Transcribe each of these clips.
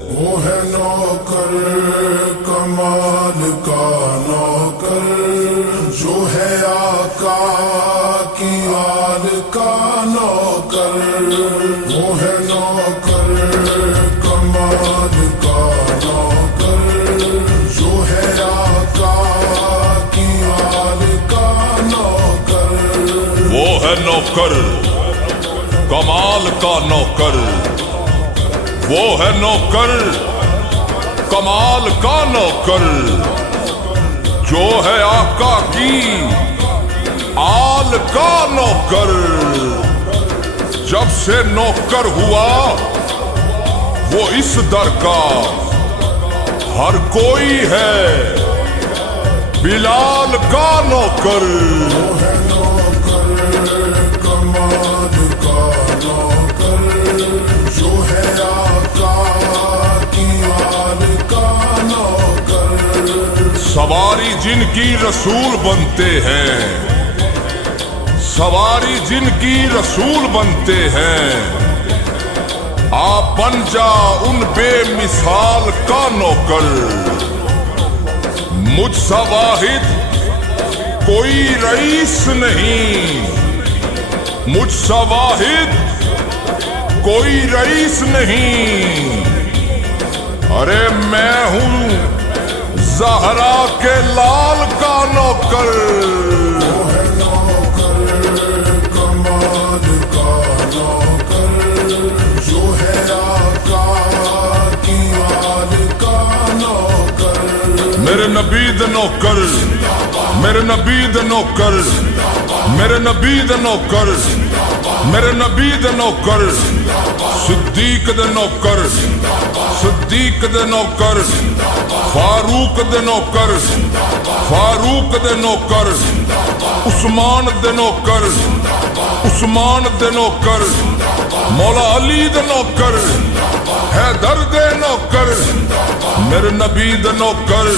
وہ ہے نوکر کمال کا نوکر، جو ہے آقا کی آل کا نوکر۔ وہ ہے نوکر کمال کا نوکر، جو ہے آقا کی آل کا نوکر۔ وہ ہے نوکر کمال کا نوکر، وہ ہے نوکر کمال کا نوکر، جو ہے آقا کی آل کا نوکر۔ جب سے نوکر ہوا وہ اس در کا، ہر کوئی ہے بلال کا نوکر۔ سواری جن کی رسول بنتے ہیں، سواری جن کی رسول بنتے ہیں، آپ بن جا ان بے مثال کا نوکر۔ مجھ سا واحد کوئی رئیس نہیں، مجھ سا واحد کوئی رئیس نہیں، ارے میں ہوں زہرا کے لال کا نوکر۔ وہ ہے نوکر کمال کا نوکر، جو ہے آقا کی آل کا نوکر۔ میرے نبی دے نوکر، میرے نبی دے نوکر، میرے نبی دے نوکر، میرے نبی دے نوکر، صدیق دے نوکر، صدیق دے نوکر، فاروق دے نوکر، فاروق دے نوکر، عثمان دے نوکر، عثمان دے نوکر، مولا علی دے نوکر، حیدر دے نوکر، میرے نبی دے نوکر،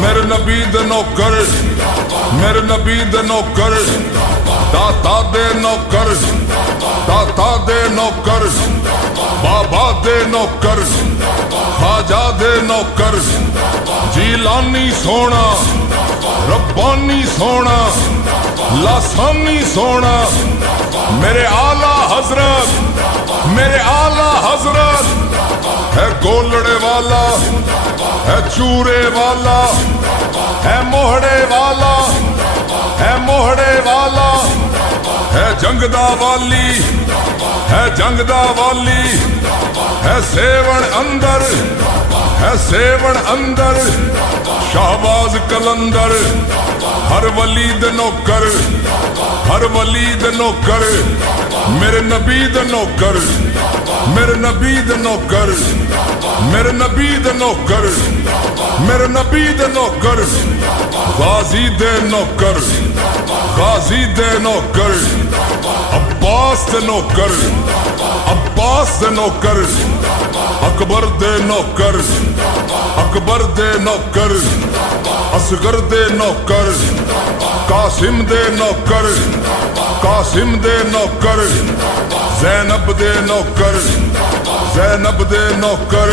میرے نبی دے نوکر، میرے نبی دے نوکر، داتا دے نوکر، داتا دے نوکر، بابا دے نوکر، خواجہ دے نوکر، جیلانی سونا، ربانی سونا، لاسانی سونا، میرے آلہ حضرت، میرے آلہ حضرت ہے گولڑے والا، ہے چورے والا، ہے موہڑے والا، ہے موہڑے والا، ہے جنگدا والی، ہے جنگدا والی، ہے سیون اندر، ہے سیون اندر، شہباز کلندر، ہر ولی دے نوکر، ہر ولی دے نوکر، میرے نبی دے نوکر، میرے نبی دے نوکر، میرے نبی دے نوکر، میرے نبی دے نوکر، غازی دے نوکر، غازی دے نوکر، عباس دے نوکر، عباس دے نوکر، اکبر دے نوکر، اکبر دے نوکر، اصغر دے نوکر، قاسم دے نوکر، قاسم دے نوکر، زینب دے نوکر، زینب دے نوکر،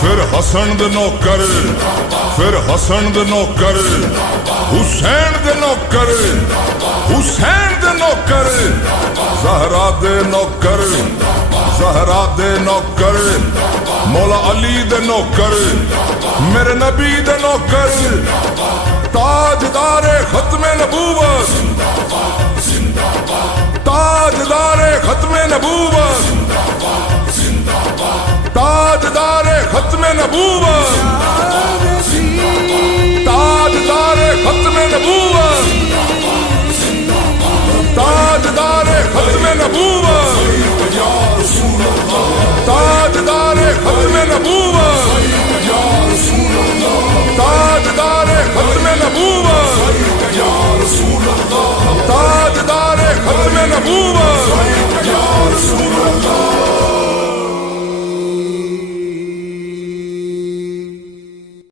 پھر حسن دے نوکر، پھر حسن دے نوکر، حسین دے نوکر، حسین دے نوکر، زہرا دے نوکر، زہرا دے نوکر، مولا علی دے نوکر، میرے نبی دے نوکر، تاجدار ختم نبوت، تاجدار ختم نبوت، تاجدار ختم نبوت،